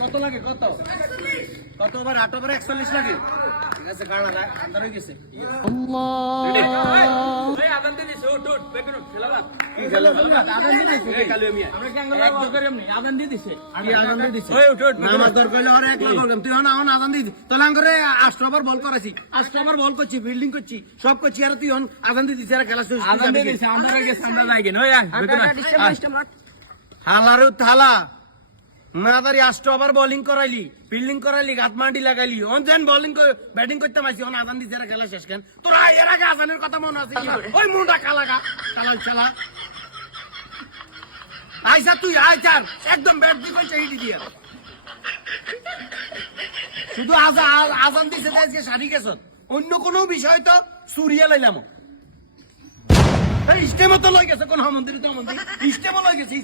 কত লাগে কত কত ওভার 8 ওভার 41 লাগে ঠিক আছে কারণ আন্দার হয়ে গেছে আল্লাহ এই আদান দিন দিছে উঠ বেগুন খেলাবা কি খেলাবা আদান দিন দিছে এই কালু মিয়া আমরা কি আঙ্গুল এক করে এমনি আদান দিয়ে দিছে কি আদান দিয়ে দিছে ওই উঠ নামাজ দর কইলে আর এক লাখ তুই হন আদান দিয়ে তো লাঙ্গরে 8 ওভার বল করাছি 8 ওভার বল করছি ফিল্ডিং করছি সব করছি আর তুই হন আদান দিয়ে দিছে আর খেলা শেষ আদান দিয়ে দিছে আন্দার হয়ে গেছে আন্দার লাগে ওই বেগুন হালারু থালা মাদারি 8 ওভার বোলিং করাইলি ফিল্ডিং করাইলি গাত মান্ডি লাগাইলি অনজেন বোলিং ব্যাটিং করতে মাইছি অন আজান দিছে খেলা শেষ কেন তোরা এর আগে আজানের কথা মনে আছে ওই মুন্ডা কালাগা খেলা আইসা তুই আইচার একদম ব্যাট দি কইছে হিটি দিয়া শুধু আজান দিছে আজকে সারি গেছ অন্য কোনো বিষয় তো সুরিয়া লাইলাম এই ইস্তেমা তো লই গেছে কোন মন্দির তো মন্দির ইস্তেমা লই গেছে